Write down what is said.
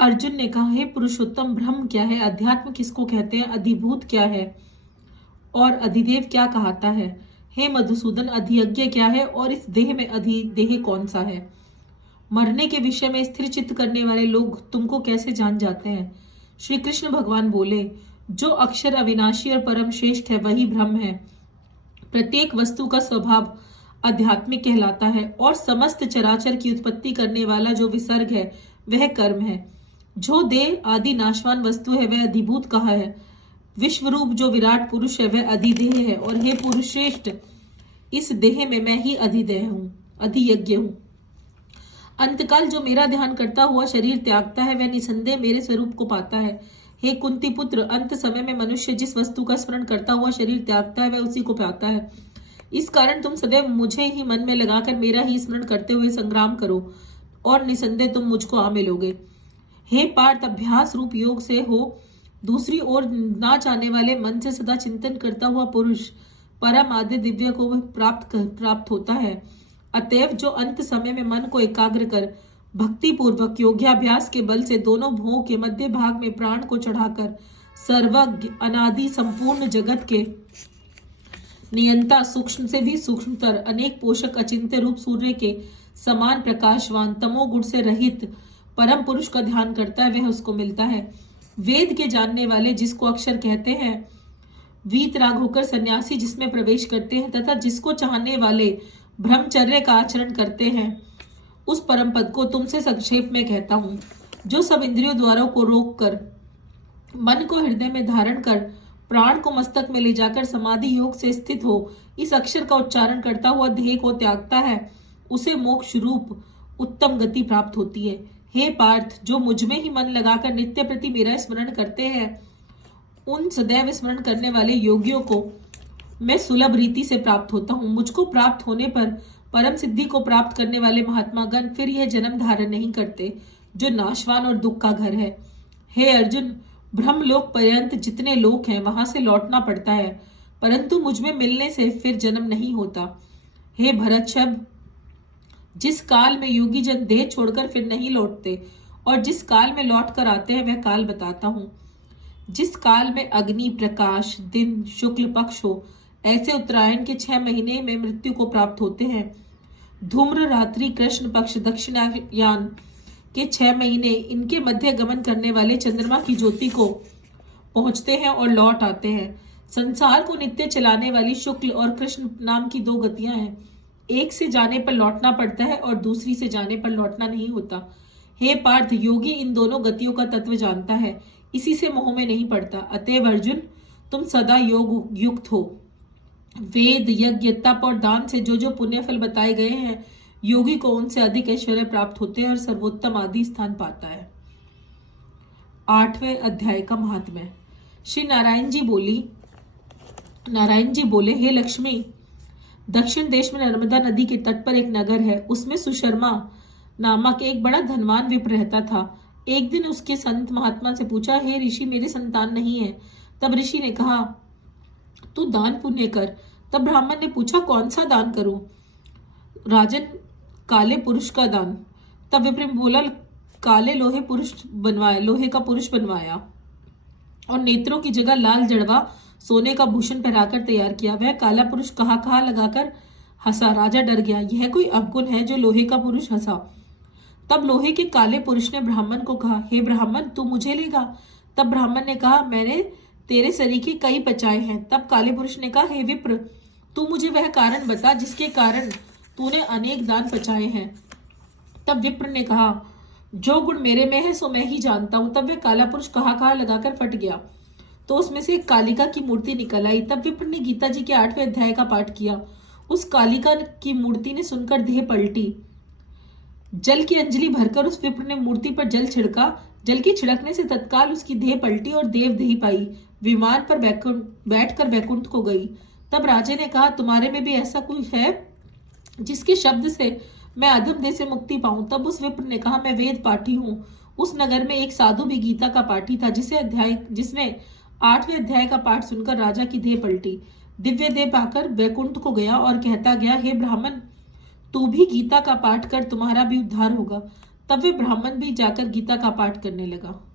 अर्जुन ने कहा, हे पुरुषोत्तम, ब्रह्म क्या है? अध्यात्म किसको कहते हैं? अधिभूत क्या है और अधिदेव क्या कहता है? हे मधुसूदन, अधियज्ञ क्या है और इस देह में अधिदेह कौन सा है? मरने के विषय में स्थिर चित्त करने वाले लोग तुमको कैसे जान जाते हैं? श्री कृष्ण भगवान बोले, जो अक्षर अविनाशी और परम श्रेष्ठ है वही ब्रह्म है। प्रत्येक वस्तु का स्वभाव आध्यात्मिक कहलाता है और समस्त चराचर की उत्पत्ति करने वाला जो विसर्ग है वह कर्म है। जो देह आदि नाशवान वस्तु है वह अधिभूत कहा है। विश्वरूप जो विराट पुरुष है वह अधिदेह है। और हे पुरुष श्रेष्ठ, इस देह में मैं ही अधिदेह हूँ, अधियज्ञ हूँ। अंतकाल जो मेरा ध्यान करता हुआ शरीर त्यागता है वह निसंदेह मेरे स्वरूप को पाता है। हे कुंती पुत्र, अंत समय में मनुष्य जिस वस्तु का स्मरण करता हुआ शरीर त्यागता है वह उसी को पाता है। इस कारण तुम सदैव मुझे ही मन में लगाकर मेरा ही स्मरण करते हुए संग्राम करो और निसंदेह तुम मुझको आ मिलोगे। हे पार्थ, अभ्यास रूप योग से हो दूसरी ओर ना जाने वाले मन से सदा चिंतन करता हुआ पुरुष परम आदि दिव्य को प्राप्त होता है। अतएव जो अंत समय में मन को एकाग्र कर भक्ति पूर्वक योग्याभ्यास के बल से दोनों भुवों के मध्य भाग में प्राण को चढ़ाकर सर्वज्ञ अनादि संपूर्ण जगत के नियंता, सूक्ष्म से भी सूक्ष्मतर, अनेक पोषक अचिंत्य रूप सूर्य के समान प्रकाशवान, तमोगुण से रहित परम पुरुष का ध्यान करता है वह उसको मिलता है। वेद के जानने वाले जिसको अक्षर कहते हैं, वीतराग होकर सन्यासी जिसमें प्रवेश करते हैं तथा जिसको चाहने वाले ब्रह्मचर्य का आचरण करते हैं, उस परम पद को तुमसे संक्षेप में कहता हूं। जो सब इंद्रियों द्वारा को रोक कर मन को हृदय में धारण कर प्राण को मस्तक में ले जाकर समाधि योग से स्थित हो इस अक्षर का उच्चारण करता हुआ देह को त्यागता है, उसे मोक्ष रूप उत्तम गति प्राप्त होती है। हे पार्थ, जो मुझ में ही मन लगाकर नित्य प्रति मेरा स्मरण करते हैं, उन सदैव स्मरण करने वाले योगियों को मैं सुलभ रीति से प्राप्त होता हूँ। मुझको प्राप्त होने पर परम सिद्धि को प्राप्त करने वाले महात्मागण फिर यह जन्म धारण नहीं करते जो नाशवान और दुख का घर है। हे अर्जुन, ब्रह्मलोक पर्यंत जितने लोक हैं वहां से लौटना पड़ता है, परंतु मुझ में मिलने से फिर जन्म नहीं होता। हे भरतशभ, जिस काल में योगी जन देह छोड़कर फिर नहीं लौटते और जिस काल में लौट कर आते हैं वह काल बताता हूँ। जिस काल में अग्नि प्रकाश दिन शुक्ल पक्ष हो, ऐसे उत्तरायण के 6 महीने में मृत्यु को प्राप्त होते हैं। धूम्र रात्रि कृष्ण पक्ष दक्षिणायन के 6 महीने इनके मध्य गमन करने वाले चंद्रमा की ज्योति को पहुंचते हैं और लौट आते हैं। संसार को नित्य चलाने वाली शुक्ल और कृष्ण नाम की 2 गतियां हैं। एक से जाने पर लौटना पड़ता है और दूसरी से जाने पर लौटना नहीं होता। हे पार्थ, योगी इन दोनों गतियों का तत्व जानता है, इसी से मोह में नहीं पड़ता। अतएव अर्जुन, तुम सदा योग युक्त हो। वेद यज्ञ तप और दान से जो जो पुण्य फल बताए गए हैं, योगी को उनसे अधिक ऐश्वर्य प्राप्त होते हैं और सर्वोत्तम आदि स्थान पाता है। 8वें अध्याय का महात्म्य। श्री नारायण जी बोले, हे लक्ष्मी, दक्षिण देश में नर्मदा नदी के तट पर एक नगर है। उसमें सुशर्मा नामक एक बड़ा धनवान विप्र रहता था। एक दिन उसके संत महात्मा से पूछा, हे ऋषि, मेरे संतान नहीं है। तब ऋषि ने कहा, तू दान पुण्य कर। तब ब्राह्मण ने पूछा, कौन सा दान करूं? राजन, काले पुरुष का दान। तब विप्र बोला, काले लोहे का पुरुष बनवाया और नेत्रों की जगह लाल जड़वा सोने का भूषण पहनाकर तैयार किया। वह काला पुरुष कहा लगाकर हंसा। राजा डर गया, यह कोई अवगुण है जो लोहे का पुरुष हंसा। तब लोहे के काले पुरुष ने ब्राह्मण को कहा, हे ब्राह्मण, तू मुझे लेगा? तब ब्राह्मण ने कहा, मैंने तेरे सरीखे कई पचाए हैं। तब काले पुरुष ने कहा, हे विप्र, तू मुझे वह कारण बता जिसके कारण तूने अनेक दान पचाए हैं। तब विप्र ने कहा, जो गुण मेरे में है सो मैं ही जानता हूं। तब वह काला पुरुष कहा लगाकर फट गया तो उसमें से एक कालिका की मूर्ति निकल आई। तब विप्र ने गीता जी के 8वें अध्याय का पाठ किया। उस कालिका की मूर्ति ने सुनकर देह पलटी। जल की अंजलि भरकर उस विप्र ने मूर्ति पर जल छिड़का। जल की छिड़कने से तत्काल उसकी देह पलटी और देव देही पाई। विमान पर बैठकर बैकुंठ को गई। तब राजे ने कहा, तुम्हारे में भी ऐसा कोई है जिसके शब्द से मैं अधम देह से मुक्ति पाऊं? तब उस विप्र ने कहा, मैं वेद पाठी हूँ। उस नगर में एक साधु भी गीता का पाठी था, जिसने 8वें अध्याय का पाठ सुनकर राजा की देह पलटी। दिव्य देह पाकर वैकुंठ को गया और कहता गया, हे ब्राह्मण, तू भी गीता का पाठ कर, तुम्हारा भी उद्धार होगा। तब वे ब्राह्मण भी जाकर गीता का पाठ करने लगा।